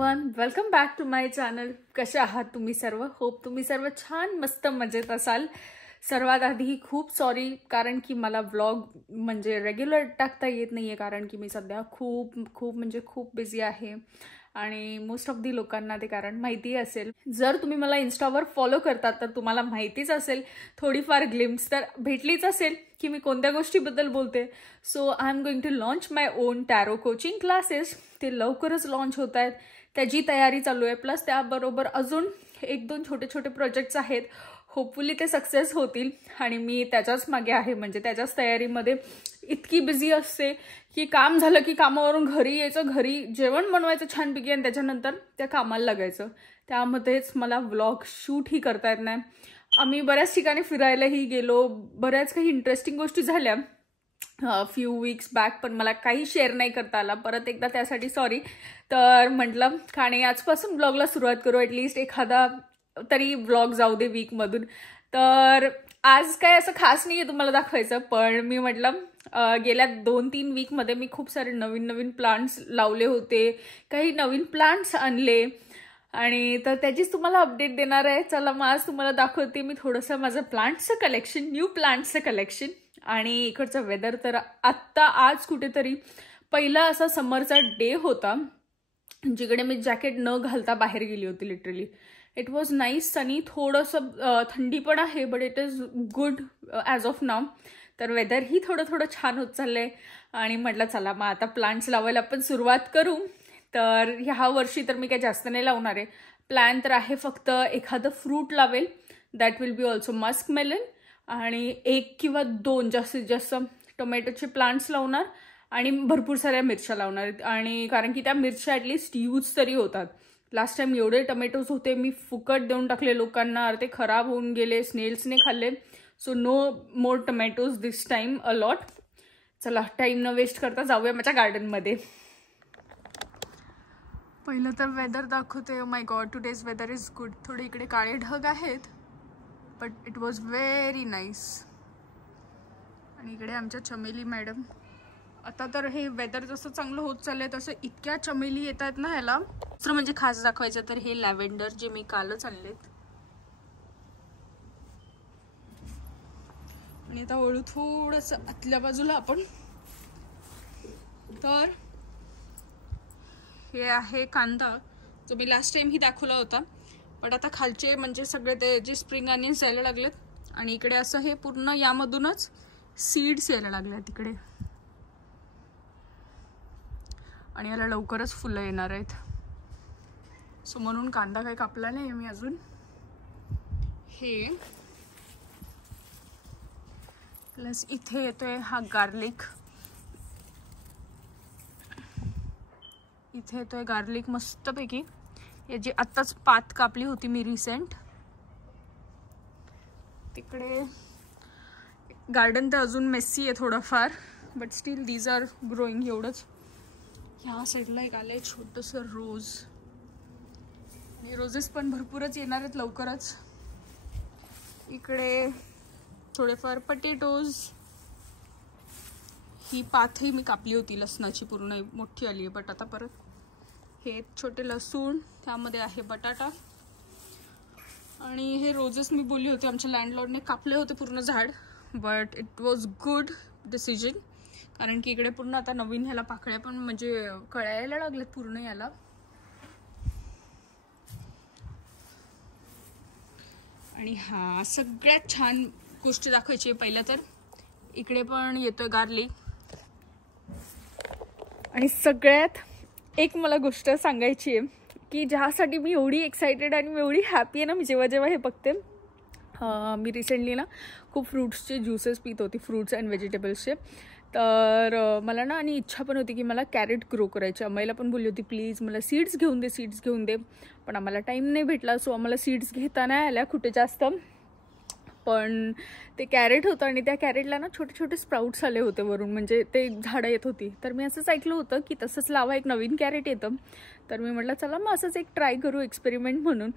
Everyone, welcome back to my channel. कसे आहात तुम्ही सर्व? होप तुम्ही सर्व छान मस्त मजेत असाल. सर्वात आधी खूप सॉरी, कारण की मला व्लॉग म्हणजे रेग्युलर टाकता येत नाहीये, कारण की मी सध्या खूप बिझी आहे आणि मोस्ट ऑफ दी लोकांना ते कारण माहिती असेल. जर तुम्ही मला इन्स्टावर फॉलो करतात तर तुम्हाला माहितीच असेल, थोडीफार ग्लिम्स तर भेटलीच असेल की मी कोणत्या गोष्टीबद्दल बोलते. So I am going to launch my own tarot coaching classes. ते लवकरच लॉन्च होत आहेत, त्याची तयारी चालू आहे. प्लस त्याबरोबर अजून 1-2 छोटे प्रोजेक्ट्स आहेत. होपफुली ते सक्सेस होतील आणि मी त्याच्याच मागे आहे, म्हणजे त्याच्याच तयारीमध्ये इतकी बिझी असते की काम झालं की कामावरून घरी यायचं, घरी जेवण बनवायचं छानपैकी आणि त्याच्यानंतर त्या कामाला लागायचं. त्यामध्येच मला व्लॉग शूटही करता येत नाही. आम्ही बऱ्याच ठिकाणी फिरायलाही गेलो, बऱ्याच काही इंटरेस्टिंग गोष्टी झाल्या फ्यू वीक्स बॅक, पण मला काही शेअर नाही करता आला. परत एकदा त्यासाठी सॉरी. तर म्हटलं आणि आजपासून ब्लॉगला सुरुवात करू, ॲटलिस्ट एखादा तरी ब्लॉग जाऊ दे वीकमधून. तर आज काय असं खास नाही आहे तुम्हाला दाखवायचं, पण मी म्हटलं गेल्या 2-3 वीकमध्ये मी खूप सारे नवीन प्लांट्स लावले होते, काही नवीन प्लांट्स आणले आणि तर त्याचीच तुम्हाला अपडेट देणार आहे. चला मग आज तुम्हाला दाखवते मी थोडंसं माझं प्लांट्सचं कलेक्शन, न्यू प्लांट्सचं कलेक्शन. आणि इकडचं वेदर तर आत्ता आज कुठेतरी पहिला असा समरचा डे होता जिकडे मी जॅकेट न घालता बाहेर गेली होती. Literally it was nice sunny. थोडंसं थंडी पण आहे, but it is good as of now. तर वेदरही थोडं छान होत चाललंय आणि म्हटलं चला मग आता प्लांट्स लावायला आपण सुरुवात करू. तर ह्या वर्षी तर मी काही जास्त नाही लावणार आहे. प्लॅन तर आहे फक्त एखादं फ्रूट लावेल, that will be also musk melon, आणि 1 किंवा 2 जास्तीत जास्त टोमॅटोचे प्लांट्स लावणार आणि भरपूर साऱ्या मिरच्या लावणार. आणि कारण की त्या मिरच्या ॲटलिस्ट यूज तरी होतात. लास्ट टाइम एवढे टोमॅटोज होते, मी फुकट देऊन टाकले लोकांना, ते खराब होऊन गेले, स्नेल्सने खाल्ले. So no more tomatoes this time a lot. चला टाईम न वेस्ट करता जाऊया माझ्या गार्डनमध्ये. पहिलं तर वेदर दाखवते. My god, today's weather is good. थोडे इकडे काळे ढग आहेत, but it was very nice. आणि इकडे आमच्या चमेली मॅडम. आता तर हे वेदर जसं चांगलं होत चाललंय तसं इतक्या चमेली येत आहेत ना ह्याला. दुसरं म्हणजे खास दाखवायचं तर हे लॅव्हेंडर जे मी कालच आणलेत. आणि आता वळू थोडंसं आतल्या बाजूला आपण. तर हे आहे कांदा, जो मी लास्ट टाइम ही दाखवला होता, पण आता खालचे म्हणजे सगळे ते जे स्प्रिंग अनियन्स यायला लागलेत आणि इकडे असं हे पूर्ण यामधूनच सीड्स यायला लागले तिकडे. आणि याला लवकरच फुलं येणार आहेत. सो म्हणून कांदा काही कापला नाही मी अजून. हे प्लस इथे येतोय हा गार्लिक. इथे येतोय गार्लिक मस्तपैकी. याची आत्ताच पात कापली होती मी रिसेंट. तिकडे गार्डन तर अजून मेसी आहे थोडंफार, but still these are growing. एवढंच. ह्या साईडला एक आलंय छोटंसं रोज, आणि रोजेस पण भरपूरच येणार आहेत लवकरच. इकडे थोडेफार पटेटोज. ही पातही मी कापली होती लसणाची, पूर्ण मोठी आली आहे, बट आता परत हे छोटे लसूण, त्यामध्ये आहे बटाटा. आणि हे रोजेस मी बोलली होते आमच्या लँडलॉर्डने कापले होते पूर्ण झाड, but it was good decision, कारण की इकडे पूर्ण आता नवीन ह्याला पाकळ्या पण म्हणजे कळायला लागल्यात पूर्ण याला. आणि हा सगळ्यात छान गोष्टी दाखवायची पहिलं तर इकडे पण येतोय गार्लिक. आणि सगळ्यात एक मला गोष्ट सांगायची आहे की ज्यासाठी मी एवढी एक्सायटेड आणि मी एवढी हॅपी आहे ना, मी जेव्हा हे बघते. मी रिसेंटली ना खूप फ्रूट्सचे ज्युसेस पित होती, फ्रूट्स अँड व्हेजिटेबल्सचे. तर मला ना आणि इच्छा पण होती की मला कॅरेट ग्रो करायची. अम्माईला पण बोलली होती प्लीज मला सीड्स घेऊन दे, पण आम्हाला टाईम नाही भेटला. सो आम्हाला सीड्स घेता नाही आल्या कुठे जास्त. पण ते कॅरेट होतं आणि त्या कॅरेटला ना छोटे स्प्राउट्स आले होते वरून, म्हणजे ते झाडं येत होती. तर मी असंच ऐकलं होतं की तसंच लावा, एक नवीन कॅरेट येतं. तर मी म्हटलं चला मग असंच एक ट्राय करू, एक्सपेरिमेंट म्हणून.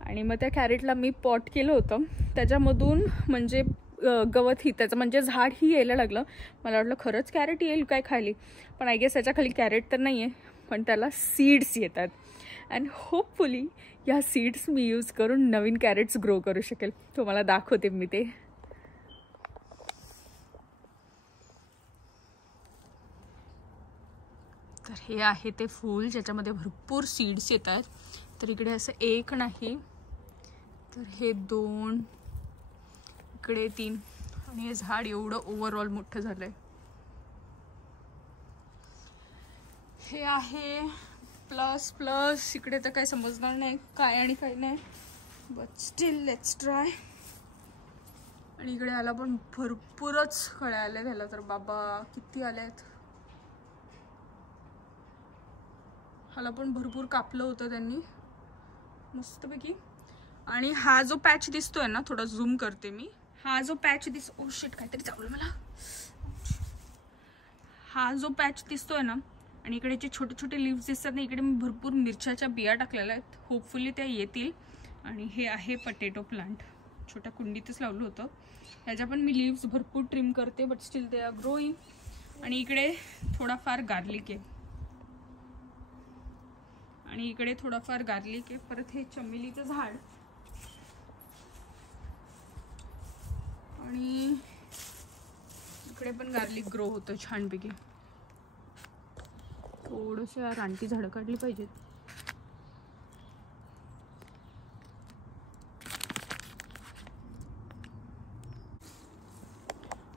आणि मग त्या कॅरेटला मी पॉट केलं होतं. त्याच्यामधून म्हणजे गवतही, त्याचं म्हणजे झाडही यायला लागलं. मला वाटलं खरंच कॅरेट येईल काय खाली, पण आय गेस त्याच्या खाली कॅरेट तर नाही आहे. पण त्याला सीड्स येतात. अँड होपफुली ह्या सीड्स मी यूज करून नवीन कॅरेट्स ग्रो करू शकेल. तुम्हाला दाखवते मी ते. तर हे आहे ते फूल ज्याच्यामध्ये भरपूर सीड्स येत आहेत. तर इकडे असं एक नाही तर हे 2, इकडे 3 आणि हे झाड एवढं ओव्हरऑल मोठं झालंय. हे आहे प्लस इकडे तर काही समजणार नाही काय आणि काय नाही, बट स्टील लेट्स ट्राय. आणि इकडे याला पण भरपूरच कळ्या आल्या त्याला. तर बाबा किती आल्यात. ह्याला पण भरपूर कापलं होतं त्यांनी मस्तपैकी. आणि हा जो पॅच दिसतोय ना, थोडा झूम करते मी. हा जो पॅच ओ शिट काहीतरी चावलं मला. हा जो पॅच दिसतोय ना आणि इकडे जे छोटे छोटे लीव्स दिसतात ना, इकडे मी भरपूर मिरच्याच्या बिया टाकलेल्या आहेत. होपफुली त्या येतील. आणि हे आहे पटेटो प्लांट. छोट्या कुंडीतच लावलं होतं. ह्याच्या पण मी लीव्स भरपूर ट्रिम करते but still they are growing. आणि इकडे थोडाफार गार्लिक आहे आणि इकडे थोडाफार गार्लिक आहे. परत हे चमेलीचं झाड आणि इकडे पण गार्लिक ग्रो होतं छानपैकी. थोडंसं रानटी झाडं काढली पाहिजेत.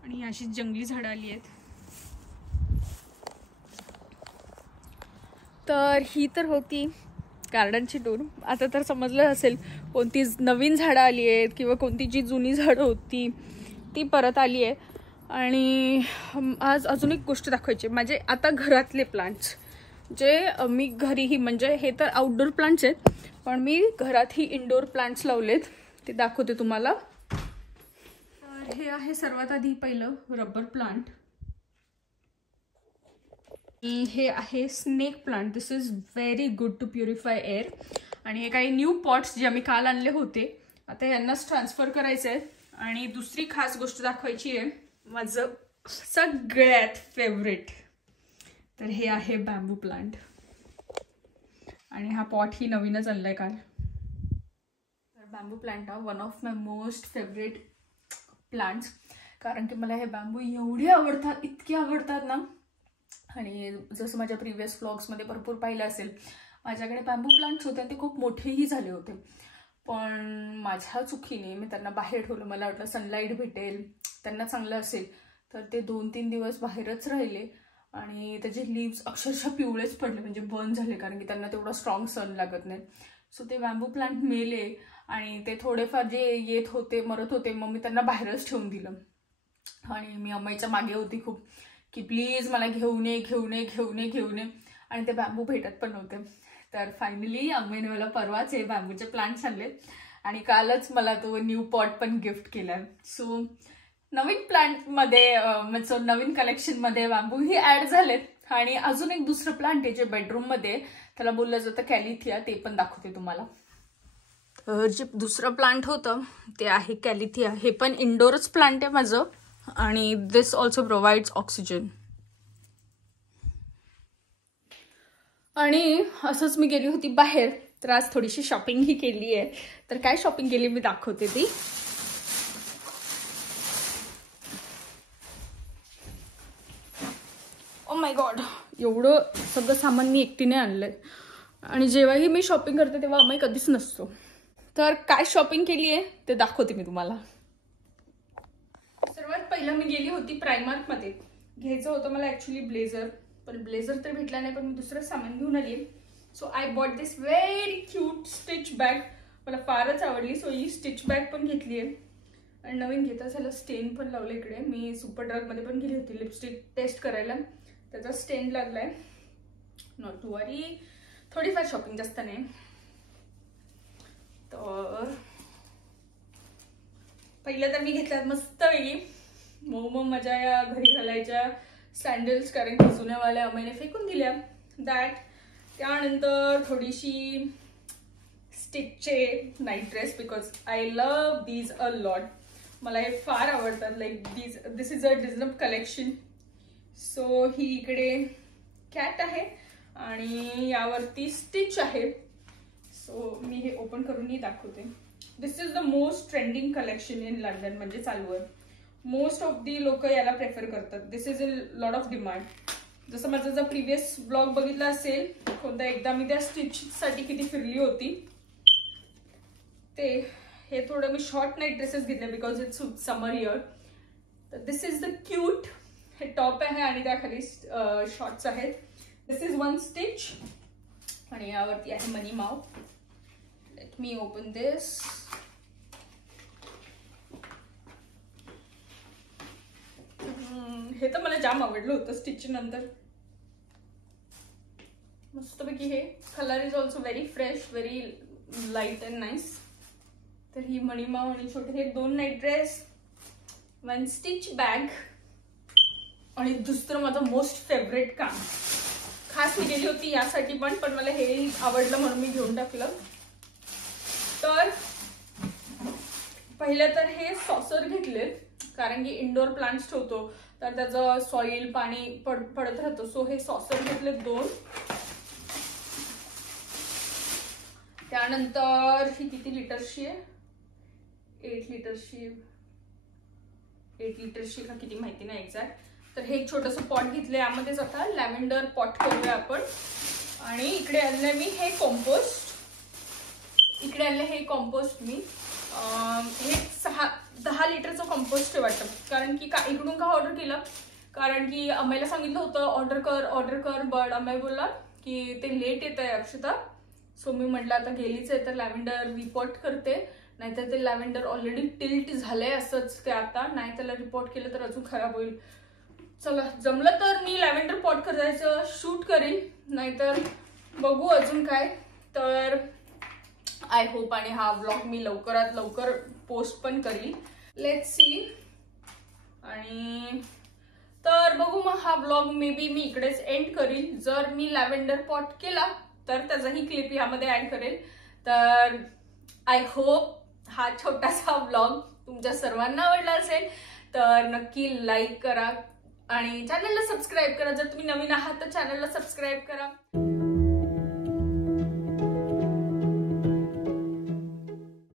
आणि अशी जंगली झाडं आली आहेत. तर ही तर होती गार्डनची टूर. आता तर समजलं असेल कोणती नवीन झाडं आली आहेत किंवा कोणती जी जुनी झाडं होती ती परत आली आहे. आणि आज अजून एक गोष्ट दाखवायची. माझे आता घरातले प्लांट्स जे मी घरीही, म्हणजे हे तर आउटडोर प्लांट्स आहेत पण मी घरातही इंडोर प्लांट्स लावलेत, ते दाखवते तुम्हाला. तर हे आहे सर्वात आधी पहिलं रबर प्लांट. हे आहे snake plant. This is very good to purify air. आणि हे काही न्यू पॉट्स जे आम्ही काल आणले होते आता यांनाच ट्रान्सफर करायचं आहे. आणि दुसरी खास गोष्ट दाखवायची आहे, माझं सगळ्यात फेवरेट. तर हे आहे बॅम्बू प्लांट. आणि हा पॉट ही नवीनच आणलाय काल. तर बॅम्बू प्लांट हा one of my most favourite plants. कारण की मला हे बॅम्बू एवढे आवडतात, इतके आवडतात ना. आणि जसं माझ्या प्रिव्हियस व्लॉग्समध्ये भरपूर पाहिलं असेल, माझ्याकडे बॅम्बू प्लांट्स होते ते खूप मोठेही झाले होते. पण माझ्या चुकीने मी त्यांना बाहेर ठेवलं. मला वाटलं सनलाईट भेटेल, त्यांना चांगलं असेल. तर ते 2-3 दिवस बाहेरच राहिले आणि त्याचे लीव्स अक्षरशः पिवळेच पडले, म्हणजे बर्न झाले. कारण की त्यांना तेवढा स्ट्रॉंग सन लागत नाही. सो ते बॅम्बू प्लांट मेले आणि ते थोडेफार जे येत होते मरत होते, मग मी त्यांना बाहेरच ठेवून दिलं. आणि मी अम्माईच्या मागे होती खूप की प्लीज मला घेऊन ये. आणि ते बॅम्बू भेटत पण नव्हते. तर फायनली अम्मीने मला परवाच हे बॅम्बूचे प्लांट्स आणले आणि कालच मला तो न्यू पॉट पण गिफ्ट केलाय. सो नवीन प्लांटमध्ये, म्हणजे नवीन कलेक्शनमध्ये बॅम्बूही ॲड झालेत. आणि अजून एक दुसरं प्लांट आहे जे बेडरूममध्ये, त्याला बोललं जातं कॅलिथिया, ते पण दाखवते तुम्हाला. तर जे दुसरं प्लांट होतं ते आहे कॅलिथिया. हे पण इंडोरच प्लांट आहे माझं. आणि दिस ऑल्सो प्रोव्हाइड्स ऑक्सिजन. आणि असंच मी गेली होती बाहेर, तर आज थोडीशी शॉपिंगही केली आहे. तर काय शॉपिंग केली मी दाखवते ती. ओ माय गॉड, एवढं सगळं सामान मी एकटीने आणलंय. आणि जेव्हाही मी शॉपिंग करते तेव्हा आम्ही कधीच नसतो. तर काय शॉपिंग केली आहे ते दाखवते मी तुम्हाला. सर्वात पहिलं मी गेली होती प्रायमार्कमध्ये. घ्यायचं होतं मला ॲक्च्युली ब्लेझर, पण ब्लेझर तर भेटला नाही. पण मी दुसरं सामान घेऊन आली. So I bought this very cute Stitch bag. मला फारच आवडली. सो ही स्टिच बॅग पण घेतली आहे. आणि नवीन घेता झालं स्टेन पण लावलं इकडे. मी सुपर ड्रगमध्ये पण गेली होती लिपस्टिक टेस्ट करायला, त्याचा स्टेन लागलाय. नॉट टू वरी, थोडीफार शॉपिंग जास्त नाही. तर पहिलं तर मी घेतल्यात मस्तपैकी मऊ माझ्या या घरी घालायच्या सँडल्स, कारण की जुन्यावाल्या अम्माईने फेकून दिल्या. दॅट. त्यानंतर थोडीशी स्टिचचे night dress, because I love these a lot. मला हे फार आवडतात. Like this is a Disney collection. So ही इकडे कॅट आहे आणि यावरती स्टिच आहे. सो मी हे ओपन करूनही दाखवते. This is the most trending collection in London, म्हणजे चालू आहे. मोस्ट ऑफ दी लोक याला प्रेफर करतात. This is a lot of demand. जसं माझा जर प्रिव्हियस ब्लॉग बघितला असेल कोणता, एकदा मी त्या स्टिचसाठी किती फिरली होती ते. हे थोडं मी शॉर्ट नाईट ड्रेसेस घेतले बिकॉज इट्स समर इयर. तर दिस इज द क्यूट. हे टॉप आहे आणि त्याखाली शॉर्ट्स आहेत. दिस इज वन स्टिच आणि यावरती आहे मनी माव. लेट मी ओपन दिस. हे तर मला जाम आवडलं होतं स्टिच नंतर. मस्तपैकी हे colour is also very fresh, very light and nice. तर ही मणिमाव आणि छोटे हे 2 नाईट ड्रेस, 1 स्टिच बॅग आणि दुसरं माझं मोस्ट फेवरेट काम. खास मी गेली होती यासाठी पण मला हे आवडलं म्हणून मी घेऊन टाकलं. तर पहिलं तर हे सॉसर घेतले कारण की इंडोर प्लांट्स ठेवतो तर त्याचं सॉइल पाणी पडत राहतं. सो हे सॉसर घेतले 2. त्यानंतर ही किती लिटरची आहे, 8 लिटरची का किती माहिती नाही एक्झॅक्ट. तर हे एक छोटंसं पॉट घेतलं. यामध्येच आता लॅव्हेंडर पॉट करूया आपण. आणि इकडे आणलंय मी हे कॉम्पोस्ट. इकडे आणलं हे कॉम्पोस्ट मी. हे 10 लिटरचं कॉम्पोस्ट आहे वाटतं. कारण की इकडून का ऑर्डर केलं, कारण की अम्माईला सांगितलं होतं ऑर्डर कर बट अम्माई बोलला की ते लेट येत आहे अक्षता. सो मी म्हटलं आता गेलीच आहे तर लॅव्हेंडर रिपोर्ट करते, नाहीतर ते लॅव्हेंडर ऑलरेडी टिल्ट झालंय असंच ते आता. नाही त्याला रिपोर्ट केलं तर अजून खराब होईल. चला जमलं तर मी लॅव्हेंडर पॉट करायचं शूट करीन, नाहीतर बघू अजून काय. तर आय होप आणि हा व्लॉग मी लवकरात लवकर पोस्ट पण करीन. Let's see. आणि तर बघू मग हा व्लॉग मे बी मी इकडेच एंड करीन. जर मी लॅव्हेंडर पॉट केला तर त्याचाही क्लिप यामध्ये ऍड करेल. तर आय होप हा छोटासा व्लॉग तुमच्या सर्वांना आवडला असेल. तर नक्की लाईक करा आणि चॅनलला सबस्क्राईब करा. जर तुम्ही नवीन आहात तर चॅनलला सबस्क्राईब करा.